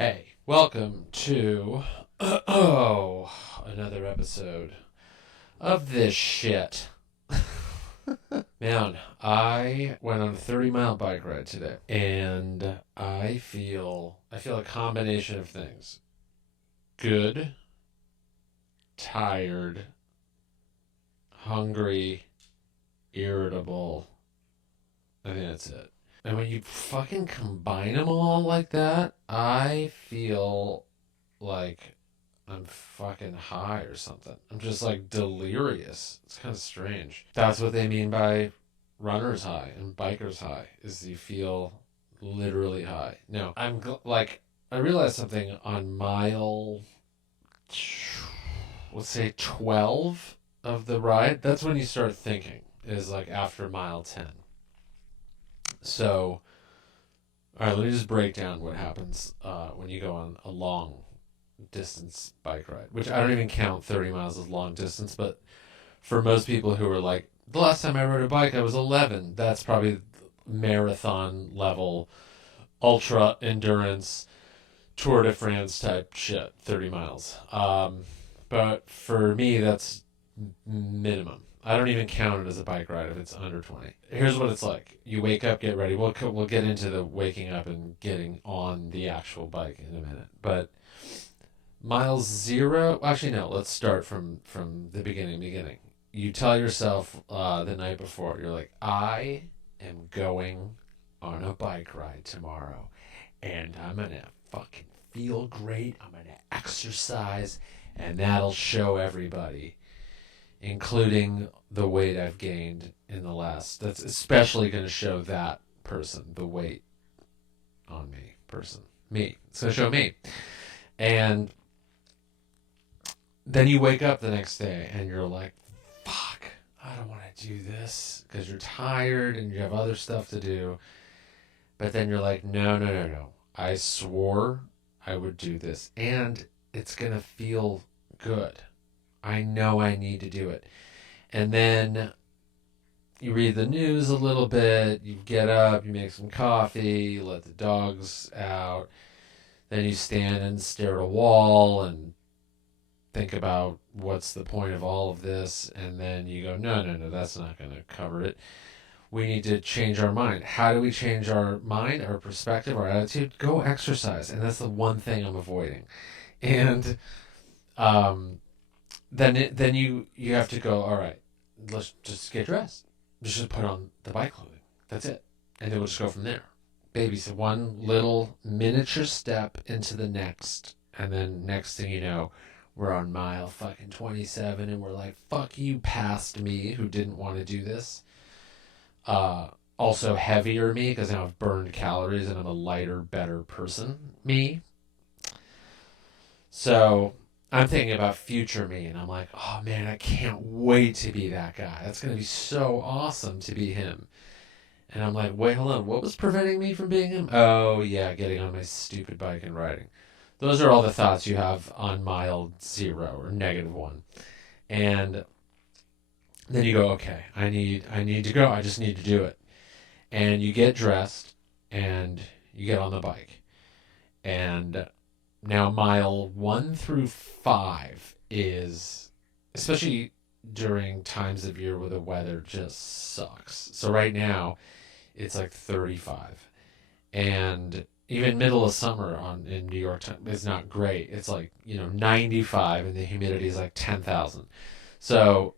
Hey, welcome to another episode of this shit. Man, I went on a 30-mile bike ride today, and I feel a combination of things. Good, tired, hungry, irritable. I think that's it. And when you fucking combine them all like that, I feel like I'm fucking high or something. I'm just like delirious. It's kind of strange. That's what they mean by runner's high and biker's high, is you feel literally high. No, I realized something on mile, let's say 12 of the ride. That's when you start thinking, is like after mile 10. So, all right, let me just break down what happens when you go on a long distance bike ride, which I don't even count 30 miles as long distance, but for most people who are like, the last time I rode a bike, I was 11, that's probably marathon level, ultra endurance, Tour de France type shit, 30 miles. But for me, that's minimum. I don't even count it as a bike ride if it's under 20. Here's what it's like. You wake up, get ready. We'll get into the waking up and getting on the actual bike in a minute. But miles zero, actually no, let's start from the beginning. You tell yourself the night before, you're like, I am going on a bike ride tomorrow, and I'm going to fucking feel great. I'm going to exercise, and that'll show everybody, including the weight I've gained in the last. That's especially going to show that person, the weight on me, person. Me. It's going to show me. And then you wake up the next day and you're like, fuck, I don't want to do this, because you're tired and you have other stuff to do. But then you're like, no. I swore I would do this, and it's going to feel good. I know I need to do it. And then you read the news a little bit, you get up, you make some coffee, you let the dogs out, then you stand and stare at a wall and think about what's the point of all of this, and then you go, no, that's not going to cover it. We need to change our mind. How do we change our mind, our perspective, our attitude? Go exercise. And that's the one thing I'm avoiding. And then you have to go, all right, let's just get dressed. Just put on the bike clothing. That's it. And then we'll just go from there. Baby, so one little miniature step into the next. And then next thing you know, we're on mile fucking 27, and we're like, fuck you past me who didn't want to do this. Also heavier me, because now I've burned calories and I'm a lighter, better person me. So I'm thinking about future me, and I'm like, oh man, I can't wait to be that guy. That's going to be so awesome to be him. And I'm like, wait, hold on, what was preventing me from being him? Oh yeah, getting on my stupid bike and riding. Those are all the thoughts you have on mile 0 or -1. And then you go, okay, I need to go. I just need to do it. And you get dressed and you get on the bike. And now mile 1 through 5 is, especially during times of year where the weather just sucks. So right now it's like 35. And even middle of summer in New York is not great. It's like, 95, and the humidity is like 10,000. So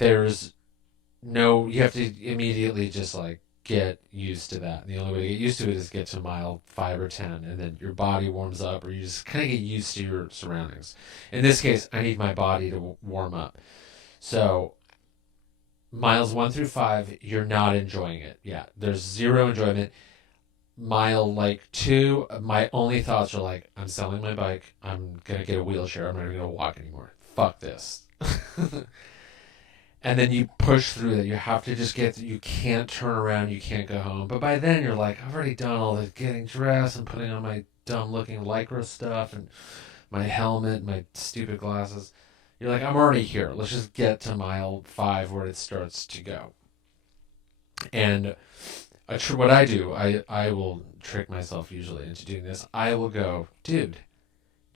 you have to immediately just like get used to that. And the only way to get used to it is get to mile 5 or 10, and then your body warms up, or you just kind of get used to your surroundings. In this case, I need my body to warm up. So miles 1 through 5, you're not enjoying it. Yeah, there's zero enjoyment. Mile like 2, my only thoughts are like, I'm selling my bike. I'm going to get a wheelchair. I'm not even going to walk anymore. Fuck this. And then you push through that. You have to just you can't turn around. You can't go home. But by then you're like, I've already done all this getting dressed and putting on my dumb looking Lycra stuff and my helmet, my stupid glasses. You're like, I'm already here. Let's just get to mile 5 where it starts to go. And what I do, I will trick myself usually into doing this. I will go, dude,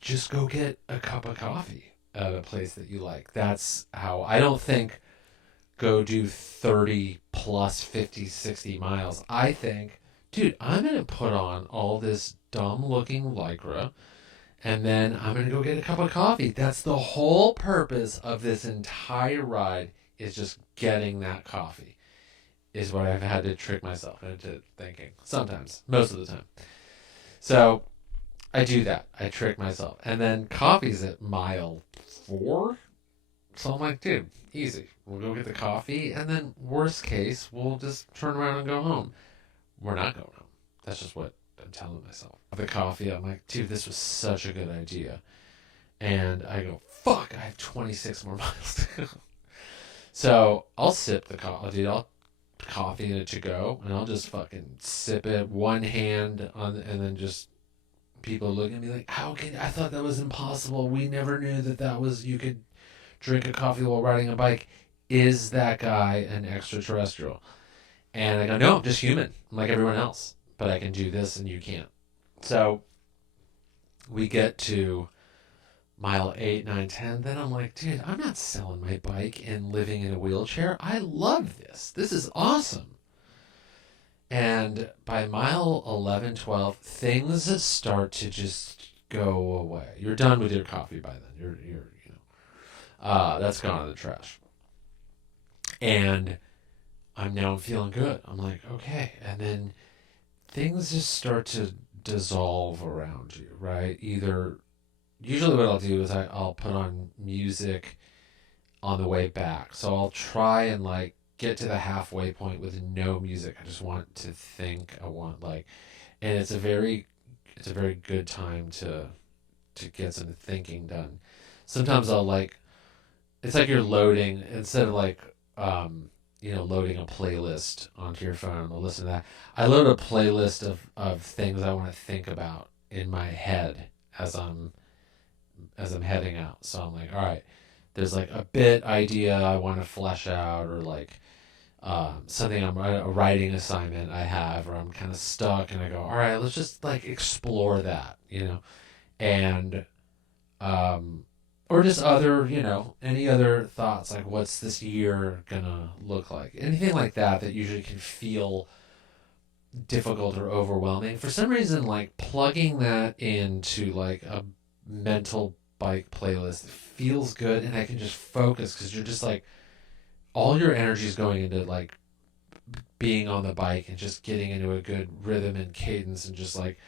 just go get a cup of coffee at a place that you like. That's how I don't think go do 30 plus 50, 60 miles. I think, dude, I'm going to put on all this dumb looking Lycra and then I'm going to go get a cup of coffee. That's the whole purpose of this entire ride, is just getting that coffee, is what I've had to trick myself into thinking. Sometimes, most of the time. So I do that. I trick myself. And then coffee's at mile 4. So I'm like, dude, easy. We'll go get the coffee, and then worst case, we'll just turn around and go home. We're not going home. That's just what I'm telling myself. The coffee, I'm like, dude, this was such a good idea. And I go, fuck, I have 26 more miles to go. So I'll sip the coffee, dude. I'll coffee it to go, and I'll just fucking sip it one hand on, and then just people look at me like, how can, I thought that was impossible. We never knew that was, you could drink a coffee while riding a bike. Is that guy an extraterrestrial? And I go, no, I'm just human. I'm like everyone else. But I can do this and you can't. So we get to mile 8, 9, 10. Then I'm like, dude, I'm not selling my bike and living in a wheelchair. I love this. This is awesome. And by mile 11, 12, things start to just go away. You're done with your coffee by then. You're that's gone in the trash. And I'm feeling good. I'm like, okay. And then things just start to dissolve around you, right? Usually what I'll do is I'll put on music on the way back. So I'll try and like get to the halfway point with no music. I just want to think. And it's a very good time to get some thinking done. Sometimes it's like you're loading, instead of loading a playlist onto your phone or listen to that. I load a playlist of things I want to think about in my head as I'm heading out. So I'm like, all right, there's like a bit idea I want to flesh out, or like something, a writing assignment I have, or I'm kind of stuck, and I go, all right, let's just like explore that, and or just other, any other thoughts, like what's this year gonna look like? Anything like that usually can feel difficult or overwhelming. For some reason, like plugging that into like a mental bike playlist feels good, and I can just focus, because you're just like, all your energy is going into like being on the bike and just getting into a good rhythm and cadence and just like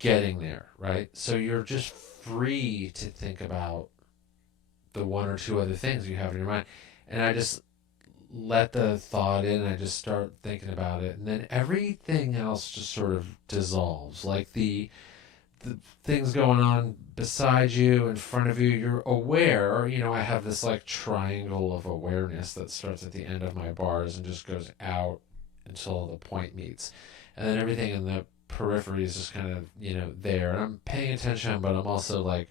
getting there, right? So you're just free to think about the one or two other things you have in your mind. And I just let the thought in, and I just start thinking about it, and then everything else just sort of dissolves. Like the things going on beside you, in front of you, you're aware. I have this like triangle of awareness that starts at the end of my bars and just goes out until the point meets. And then everything in the periphery is just kind of, there. And I'm paying attention, but I'm also like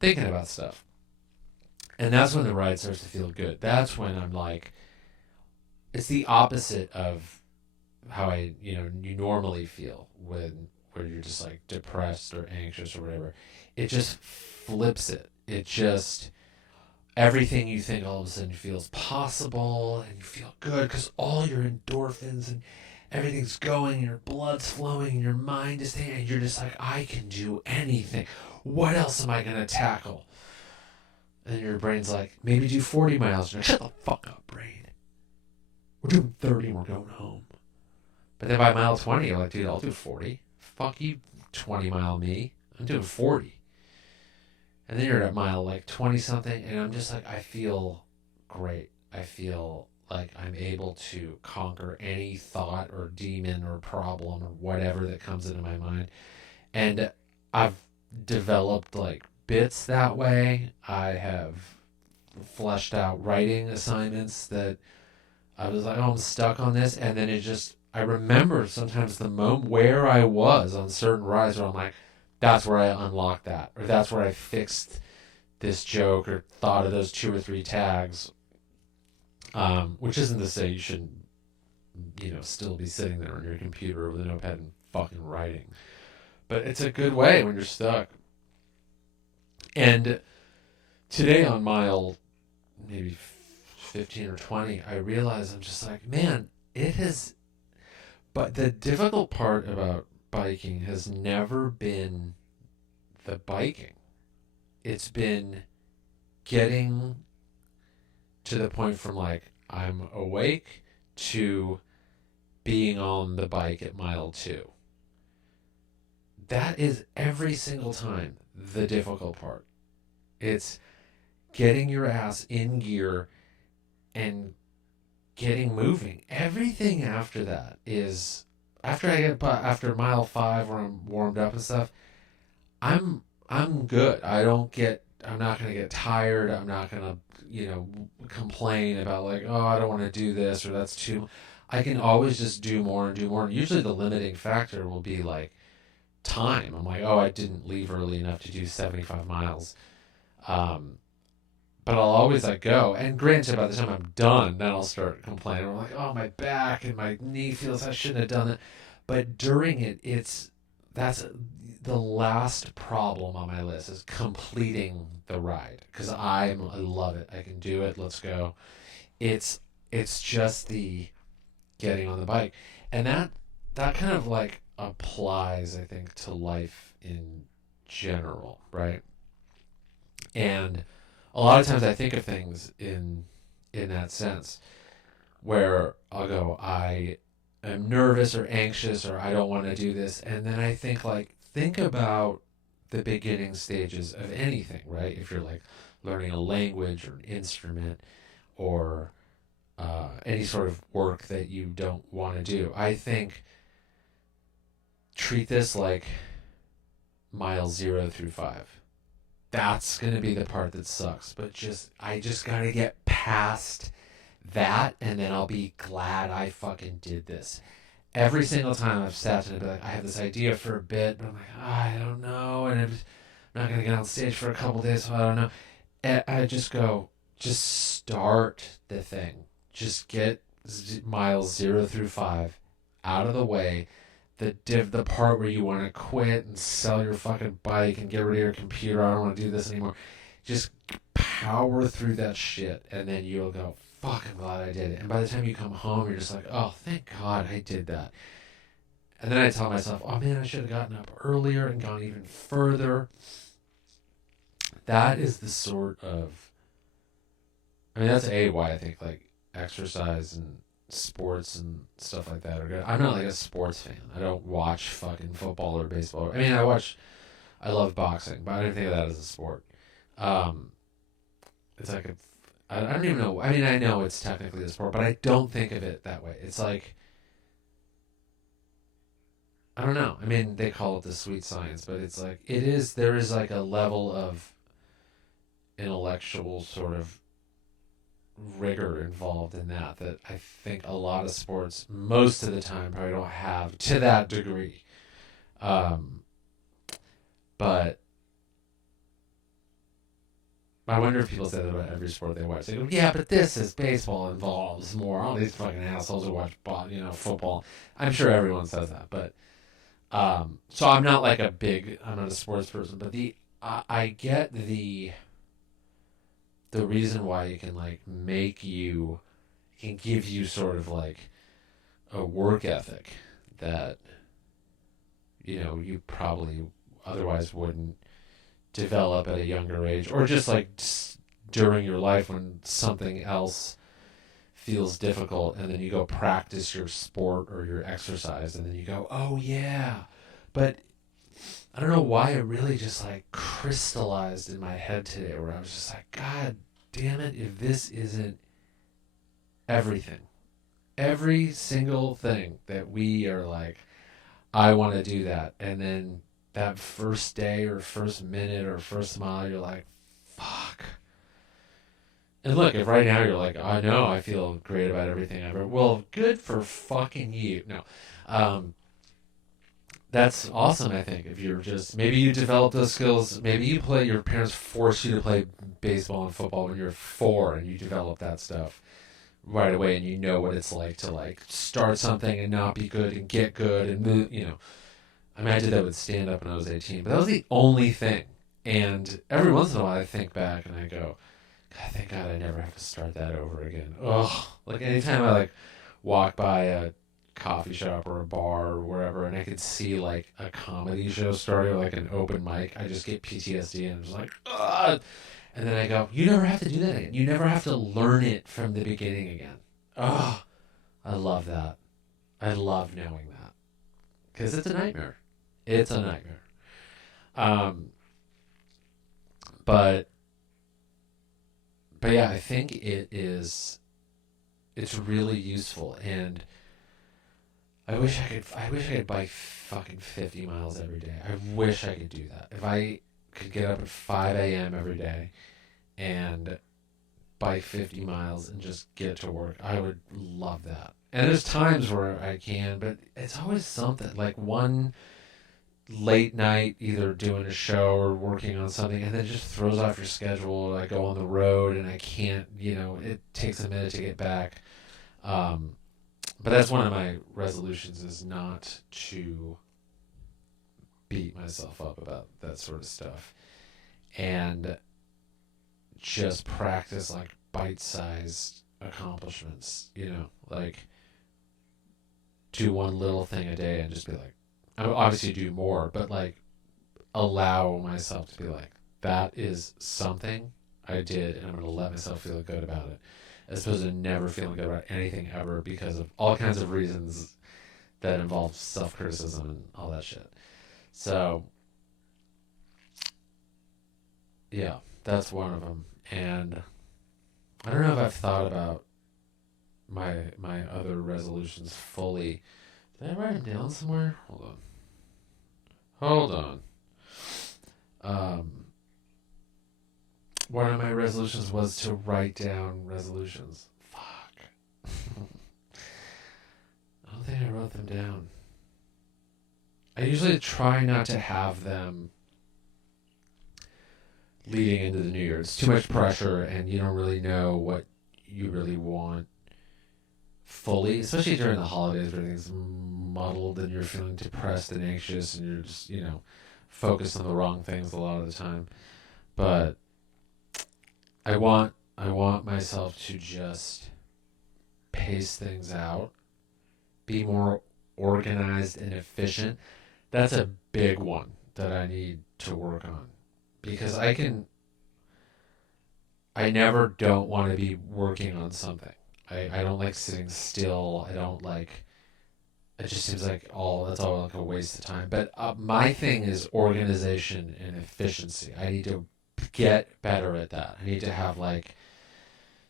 thinking about stuff. And that's when the ride starts to feel good. That's when I'm like, it's the opposite of how you normally feel where you're just like depressed or anxious or whatever. It just flips it. It just, everything you think all of a sudden feels possible, and you feel good because all your endorphins and everything's going, and your blood's flowing, and your mind is thinking, and you're just like, I can do anything. What else am I going to tackle? And your brain's like, maybe do 40 miles. You're like, shut the fuck up, brain. We're doing 30 and we're going home. But then by mile 20, you're like, dude, I'll do 40. Fuck you, 20-mile me. I'm doing 40. And then you're at mile like 20 something, and I'm just like, I feel great. I feel like I'm able to conquer any thought or demon or problem or whatever that comes into my mind. And I've developed like bits that way. I have fleshed out writing assignments that I was like, oh, I'm stuck on this. And then I remember sometimes the moment where I was on certain rides where I'm like, that's where I unlocked that, or that's where I fixed this joke or thought of those 2 or 3 tags. Which isn't to say you shouldn't still be sitting there on your computer with a notepad and fucking writing. But it's a good way when you're stuck. And today on mile maybe 15 or 20, I realized I'm just like, man, but the difficult part about biking has never been the biking. It's been getting to the point from like, I'm awake to being on the bike at mile 2. That is every single time the difficult part. It's getting your ass in gear and getting moving. Everything after that is, after mile 5 where I'm warmed up and stuff, I'm good. I'm not going to get tired. I'm not going to, complain about like, oh, I don't want to do this or that's too. I can always just do more and do more. And usually the limiting factor will be like time. I'm like, oh, I didn't leave early enough to do 75 miles. But I'll always like go. And granted, by the time I'm done, then I'll start complaining. I'm like, oh, my back and my knee feels, I shouldn't have done it. But during it, that's the last problem on my list is completing the ride. Because I love it. I can do it. Let's go. It's just the getting on the bike. And that kind of like applies, I think, to life in general, right? And a lot of times I think of things in that sense where I'll go, I am nervous or anxious or I don't want to do this. And then I think about the beginning stages of anything, right? If you're like learning a language or an instrument or any sort of work that you don't want to do, I think treat this like miles 0 through 5. That's going to be the part that sucks. But I just got to get past that, and then I'll be glad I fucking did this. Every single time I've sat and I've been like, I have this idea for a bit, but I'm like, I don't know, and I'm not going to get on stage for a couple days, so I don't know. And I just go, just start the thing. Just get miles 0 through 5 out of the way. The part where you want to quit and sell your fucking bike and get rid of your computer, I don't want to do this anymore. Just power through that shit, and then you'll go, fuck, I'm glad I did it. And by the time you come home, you're just like, oh, thank God I did that. And then I tell myself, oh man, I should have gotten up earlier and gone even further. That is the sort of, that's why I think like exercise and sports and stuff like that are good. I'm not like a sports fan. I don't watch fucking football or baseball. I love boxing, but I don't think of that as a sport. It's like I don't even know. I know it's technically a sport, but I don't think of it that way. It's like, I don't know. They call it the sweet science, but it's like, there is like a level of intellectual sort of rigor involved in that I think a lot of sports most of the time probably don't have to that degree. But I wonder if people say that about every sport they watch. They go, yeah, but this is baseball involves more. All these fucking assholes who watch football. I'm sure everyone says that, but so I'm not a sports person, but I get the reason why it can can give you sort of like a work ethic that you probably otherwise wouldn't develop at a younger age, or just during your life when something else feels difficult, and then you go practice your sport or your exercise, and then you go, oh yeah. But I don't know why it really just crystallized in my head today, where I was just like, God damn it, if this isn't everything, every single thing that we are like, I want to do that, and then that first day or first minute or first mile, you're like, fuck. And look, if right now you're like, I know, I feel great about everything ever. Well, good for fucking you. No. That's awesome, I think. If you're maybe you develop those skills. Maybe your parents force you to play baseball and football when you're 4 and you develop that stuff right away, and you know what it's like to like start something and not be good and get good and move, I mean, I did that with stand up when I was 18, but that was the only thing. And every once in a while I think back and I go, God, thank God I never have to start that over again. Ugh. Like anytime I like walk by a coffee shop or a bar or wherever and I could see like a comedy show starting or like an open mic, I just get PTSD and I'm just like, ugh. And then I go, you never have to do that again. You never have to learn it from the beginning again. Oh, I love that. I love knowing that. Because it's a nightmare. It's a nightmare. But yeah, I think it's really useful, and I wish I could bike fucking 50 miles every day. I wish I could do that. If I could get up at 5 a.m. every day and bike 50 miles and just get to work, I would love that. And there's times where I can, but it's always something. Like one late night, either doing a show or working on something, and then it just throws off your schedule. I go on the road and I can't, it takes a minute to get back. But that's one of my resolutions, is not to beat myself up about that sort of stuff. And just practice like bite-sized accomplishments, like do one little thing a day and just be like, I would obviously do more, but like allow myself to be like, that is something I did and I'm going to let myself feel good about it, as opposed to never feeling good about anything ever because of all kinds of reasons that involve self-criticism and all that shit. So yeah, that's one of them. And I don't know if I've thought about my other resolutions fully. Did I write them down somewhere? Hold on. One of my resolutions was to write down resolutions. Fuck. I don't think I wrote them down. I usually try not to have them leading into the new year. It's too much pressure and you don't really know what you really want fully, especially during the holidays where everything's muddled and you're feeling depressed and anxious and you're just, focused on the wrong things a lot of the time. But I want myself to just pace things out, be more organized and efficient. That's a big one that I need to work on, because I never don't want to be working on something. I don't like sitting still. I don't like, it just seems like that's all like a waste of time. But my thing is organization and efficiency. I need to get better at that. I need to have like,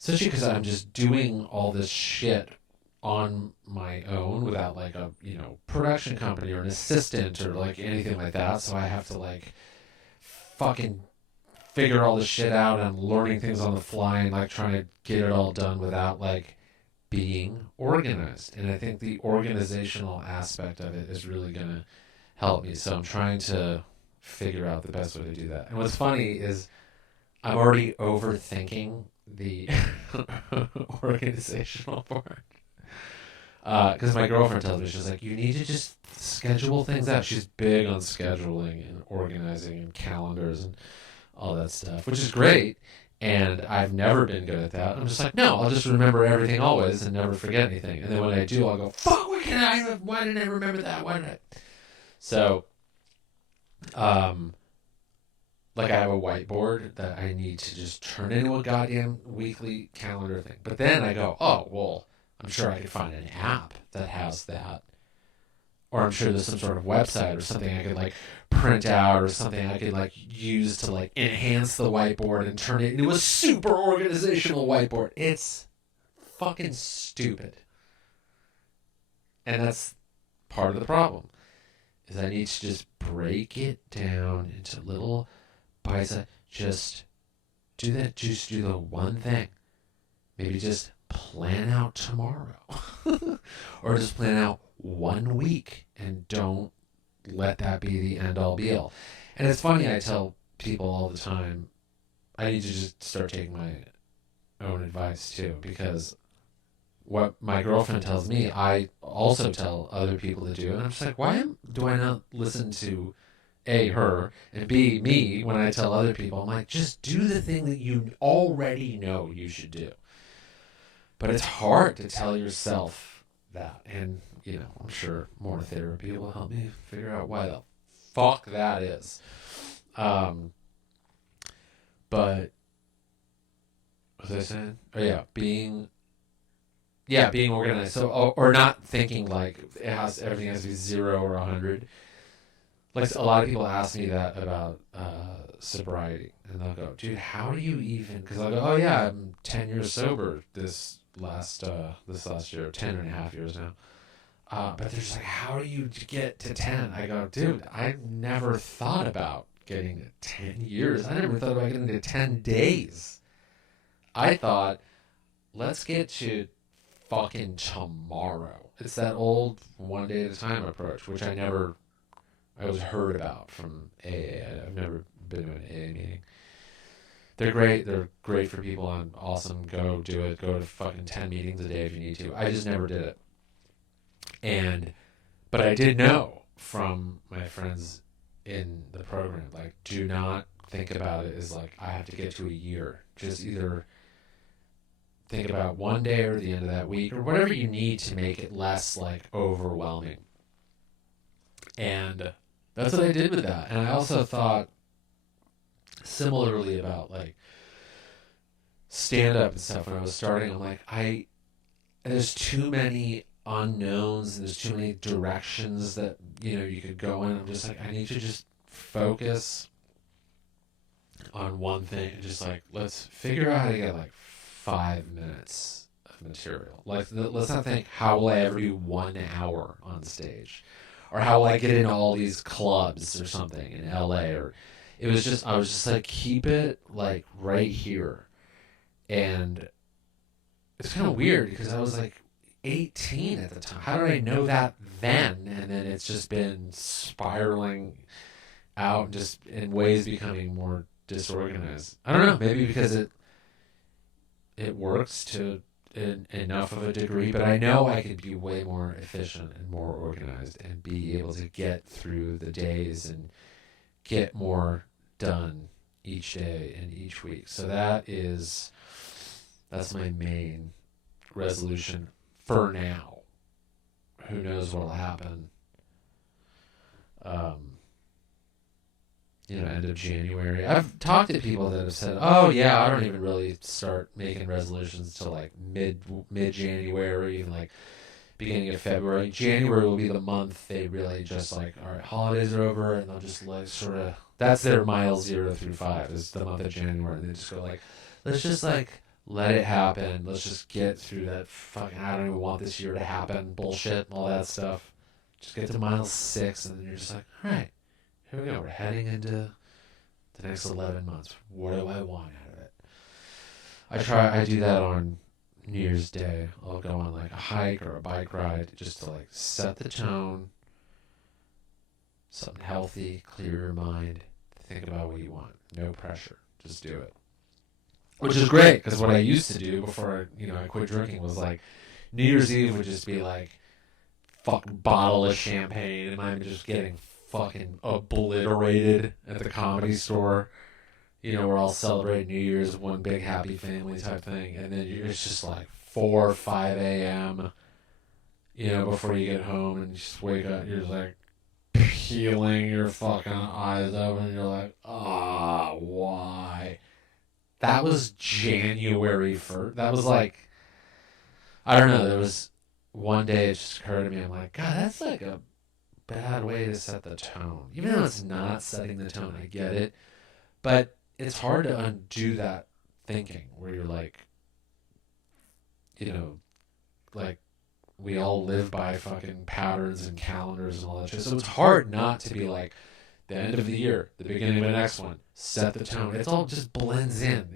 especially because I'm just doing all this shit on my own without like a, production company or an assistant or like anything like that. So I have to like fucking figure all this shit out, and I'm learning things on the fly and like trying to get it all done without like being organized. And I think the organizational aspect of it is really going to help me. So I'm trying to figure out the best way to do that. And what's funny is I'm already overthinking the organizational part. Because my girlfriend tells me, she's like, you need to just schedule things out. She's big on scheduling and organizing and calendars and all that stuff, which is great. And I've never been good at that. I'm just like, no, I'll just remember everything always and never forget anything. And then when I do, I'll go, fuck, why didn't I remember that? Why did I? So, like I have a whiteboard that I need to just turn into a goddamn weekly calendar thing. But then I go, oh, well, I'm sure I could find an app that has that. Or I'm sure there's some sort of website or something I could like print out, or something I could like use to like enhance the whiteboard and turn it into a super organizational whiteboard. It's fucking stupid. And that's part of the problem, is I need to just break it down into little bites. Just do that. Just do the one thing. Maybe just plan out tomorrow. Or just plan out 1 week and don't let that be the end all be all. And it's funny, I tell people all the time, I need to just start taking my own advice too, because what my girlfriend tells me, I also tell other people to do. And I'm just like, do I not listen to A, her, and B, me when I tell other people? I'm like, just do the thing that you already know you should do. But it's hard to tell yourself that. And, I'm sure more therapy will help me figure out why the fuck that is. But, what was I saying? Oh, yeah, being organized. So, or not thinking like everything has to be 0 or 100. Like a lot of people ask me that about sobriety, and they'll go, "Dude, how do you even?" Because I'll go, "Oh yeah, I'm 10 years sober this last year, 10 and a half years now." But they're just like, "How do you get to 10?" I go, "Dude, I never thought about getting to 10 years. I never thought about getting to 10 days. I thought, let's get to fucking tomorrow." It's that old one day at a time approach, which I was heard about from AA. I've never been to an AA meeting. They're great. They're great for people. I'm awesome. Go do it. Go to fucking 10 meetings a day if you need to. I just never did it. But I did know from my friends in the program, like, do not think about it as like, I have to get to a year. Just either think about one day or the end of that week or whatever you need to make it less like overwhelming. And that's what I did with that. And I also thought similarly about like stand up and stuff when I was starting. I'm like, there's too many unknowns and there's too many directions that, you could go in. I'm just like, I need to just focus on one thing and just like, let's figure out how to get like 5 minutes of material. Like, let's not think, how will I ever do 1 hour on stage? Or how will I get into all these clubs or something in LA? Or I was just like, keep it like right here. And it's kind of weird because I was like 18 at the time. How did I know that then? And then it's just been spiraling out, just in ways becoming more disorganized. I don't know, maybe because it works to enough of a degree, but I know I could be way more efficient and more organized and be able to get through the days and get more done each day and each week. So that's my main resolution for now. Who knows what'll happen? End of January. I've talked to people that have said, "Oh yeah, I don't even really start making resolutions till like mid January, even like beginning of February. January will be the month they really just like, all right, holidays are over, and they'll just like sort of, that's their mile 0 through 5 is the month of January. And they just go like, let's just like let it happen. Let's just get through that fucking, I don't even want this year to happen bullshit and all that stuff. Just get to mile 6, and then you're just like, all right, here we go. We're heading into the next 11 months. What do I want out of it? I do that on New Year's Day. I'll go on like a hike or a bike ride just to like set the tone. Something healthy, clear your mind. Think about what you want. No pressure. Just do it. Which is great, because what I used to do before I quit drinking was like New Year's Eve would just be like fucking bottle of champagne, and I'm just getting fucking obliterated at the Comedy Store. We're all celebrating New Year's, one big happy family type thing, and then it's just like 4 or 5 a.m. Before you get home, and you just wake up, you're just like peeling your fucking eyes open, and you're like, why? That was January 1st. That was like, I don't know, there was one day it just occurred to me, I'm like, God, that's like a bad way to set the tone. Even though it's not setting the tone, I get it. But it's hard to undo that thinking where you're like, like we all live by fucking patterns and calendars and all that shit. So it's hard not to be like, the end of the year, the beginning of the next one, set the tone. It's all just blends in,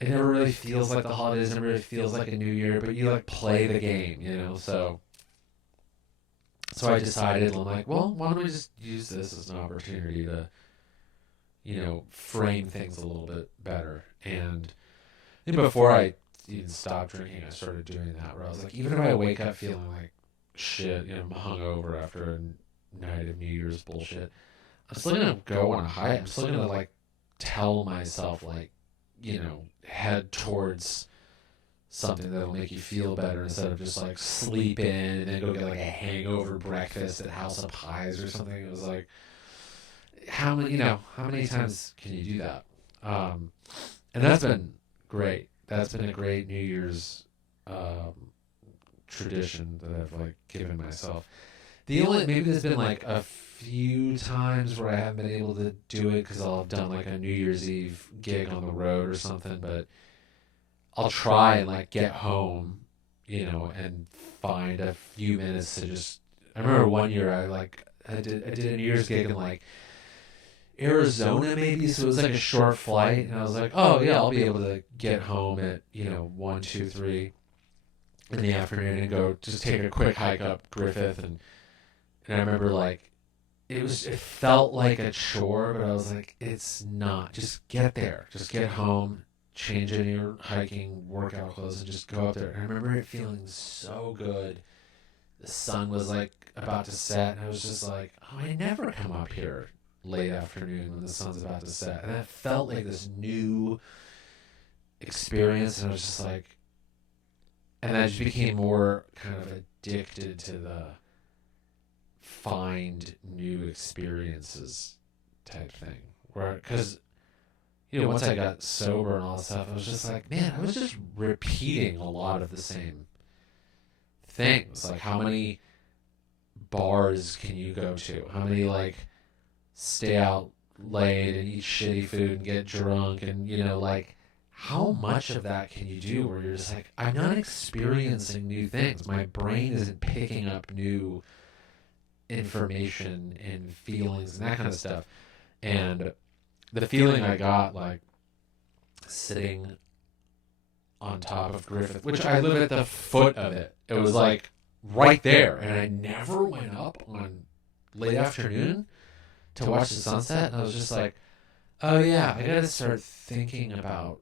it never really feels like the holidays, never really feels like a new year, but you like play the game, so I decided, I'm like, well, why don't we just use this as an opportunity to, frame things a little bit better. And before I even stopped drinking, I started doing that. Where I was like, even if I wake up feeling like shit, I'm hungover after a night of New Year's bullshit, I'm still gonna go on a hike. I'm still gonna like tell myself like, head towards something that'll make you feel better instead of just like sleep in and then go get like a hangover breakfast at House of Pies or something. It was like, how many times can you do that? And that's been great. That's been a great New Year's tradition that I've like given myself. Maybe there's been like a few times where I haven't been able to do it because I'll have done like a New Year's Eve gig on the road or something, but I'll try and like get home, and find a few minutes to just. I remember one year I did a New Year's gig in like Arizona maybe, so it was like a short flight, and I was like, oh yeah, I'll be able to get home at 1, 2, 3 in the afternoon and go just take a quick hike up Griffith, and I remember like it felt like a chore, but I was like, it's not. Just get there, just get home, change into your hiking workout clothes, and just go up there. And I remember it feeling so good. The sun was like about to set, and I was just like, oh, I never come up here late afternoon when the sun's about to set, and that felt like this new experience. And I was just like, and I just became more kind of addicted to the find new experiences type thing, because once I got sober and all that stuff, I was just like, man, I was just repeating a lot of the same things. Like, how many bars can you go to? How many like stay out late and eat shitty food and get drunk, and like, how much of that can you do where you're just like, I'm not experiencing new things. My brain isn't picking up new information and feelings and that kind of stuff. And the feeling I got like sitting on top of Griffith, which I live at the foot of it. It was like right there, and I never went up on late afternoon to watch the sunset. And I was just like, oh yeah, I gotta start thinking about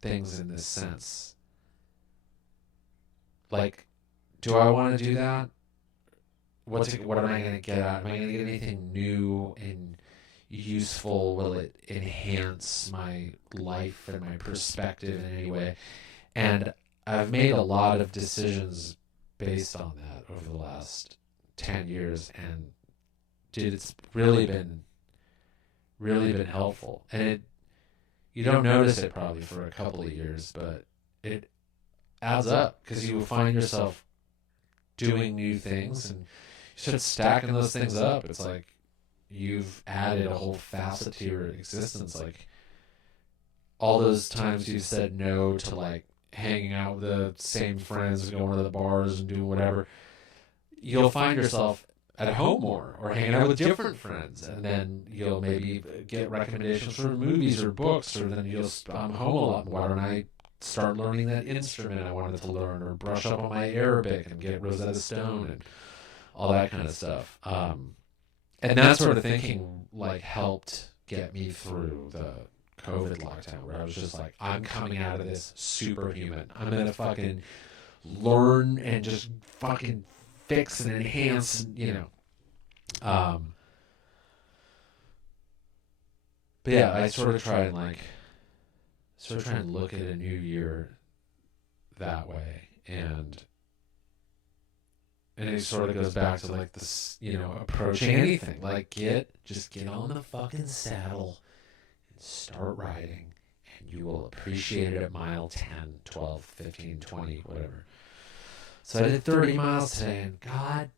things in this sense. Like, do I want to do that? What am I gonna get out? Am I gonna get anything new and useful? Will it enhance my life and my perspective in any way? And I've made a lot of decisions based on that over the last 10 years, and dude, it's really been helpful. And you don't notice it probably for a couple of years, but it adds up, because you will find yourself doing new things, and you start stacking those things up. It's like you've added a whole facet to your existence. Like, all those times you said no to like hanging out with the same friends, going to the bars and doing whatever, you'll find yourself at home more, or hanging out with different friends, and then you'll maybe get recommendations for movies or books, or then I'm home a lot. Why don't I start learning that instrument I wanted to learn, or brush up on my Arabic and get Rosetta Stone and all that kind of stuff. And that sort of thinking like helped get me through the COVID lockdown, where I was just like, I'm coming out of this superhuman. I'm gonna fucking learn and just fucking fix and enhance, But yeah, I sort of try and look at a new year that way, and it sort of goes back to like this, approaching anything. Like, just get on the fucking saddle and start riding, and you will appreciate it at mile 10, 12, 15, 20, whatever. So I did 30 miles today, and god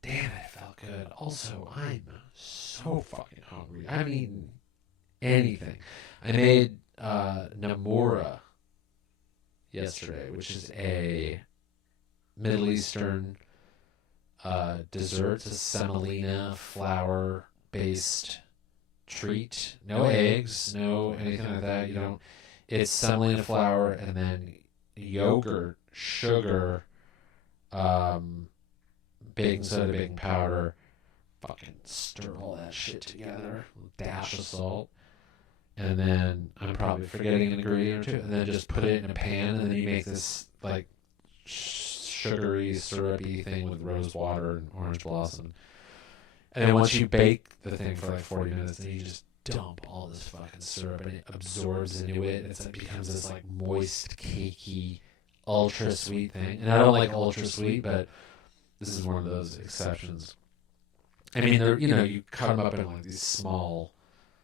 damn it, it felt good. Also, I'm so fucking hungry. I haven't eaten anything. I made Namura yesterday, which is a Middle Eastern dessert. It's a semolina flour-based treat. No eggs, no anything like that. It's semolina flour and then yogurt, sugar, baking soda, baking powder. Fucking stir all that shit together. A dash of salt. and then I'm probably forgetting an ingredient or two, and then just put it in a pan, and then you make this like sugary, syrupy thing with rose water and orange blossom. And then once you bake the thing for like 40 minutes, then you just dump all this fucking syrup, and it absorbs into it. It becomes this like moist, cakey, ultra sweet thing. And I don't like ultra sweet, but this is one of those exceptions. I mean, they're, you cut them up in like these small,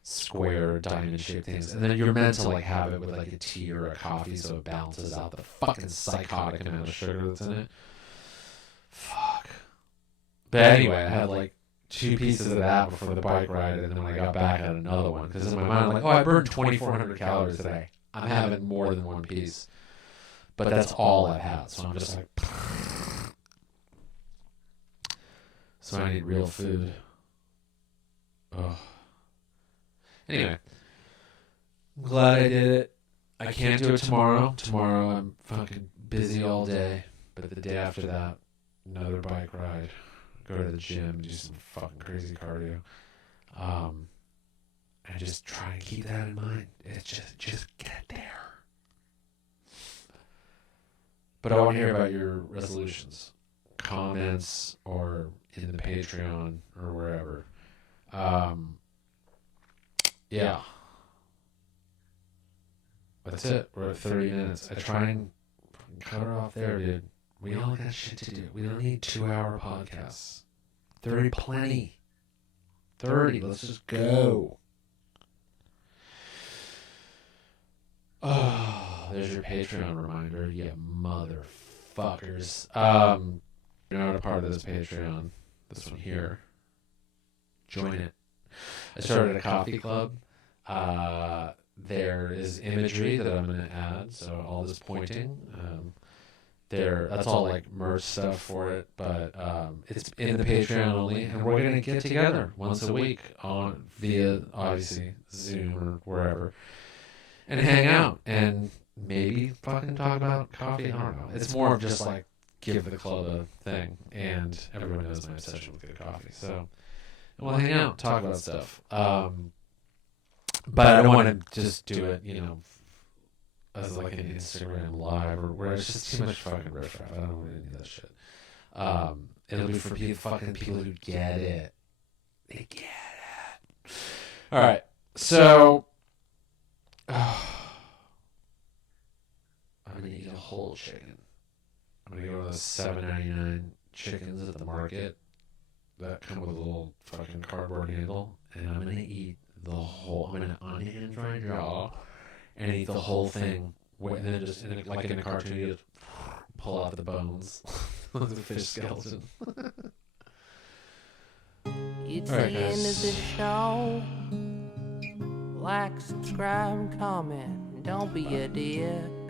square, diamond-shaped things, and then you're meant to like have it with like a tea or a coffee, so it balances out the fucking psychotic amount of sugar that's in it. Fuck. But anyway, I had like 2 pieces of that before the bike ride, and then when I got back, I had another one. Because in my mind, I'm like, oh, I burned 2,400 calories today. I'm having more than 1 piece. But that's all I've had, so I'm just like... So I need real food. Oh. Anyway. I'm glad I did it. I can't do it tomorrow. Tomorrow I'm fucking busy all day. But the day after that, another bike ride. Go to the gym, do some fucking crazy cardio. And just try and keep that in mind. It's just get there. But I want to hear about your resolutions, comments, or in the Patreon or wherever. Yeah. That's it. We're at 30 minutes. I try and cut her off there, dude. We all got shit to do. We don't need 2-hour podcasts. 30, plenty. 30, let's just go. Oh, there's your Patreon reminder, you motherfuckers. You're not a part of this Patreon, this one here. Join it. I started a coffee club. There is imagery that I'm going to add, so all this pointing. That's all like merch stuff for it, but it's in the Patreon only, and we're gonna get together once a week on via obviously Zoom or wherever, and hang out and maybe fucking talk about coffee. I don't know. It's more of just like give the club a thing, and everyone knows my obsession with good coffee. So we'll hang out, talk about stuff. But I don't want to just do it, as like an Instagram live or where it's just too much fucking riffraff. I don't want any of that shit. It'll be for people who get it. They get it. All right. So I'm gonna eat a whole chicken. I'm gonna go to those $7.99 chickens at the market that come with a little fucking cardboard handle, and I'm gonna eat the whole. I'm gonna unhinge my jaw and eat the whole thing, and then just like in a cartoon, you just pull out the bones of the fish skeleton. It's All right, the end of the show. Like, subscribe, and comment. Don't be a dick.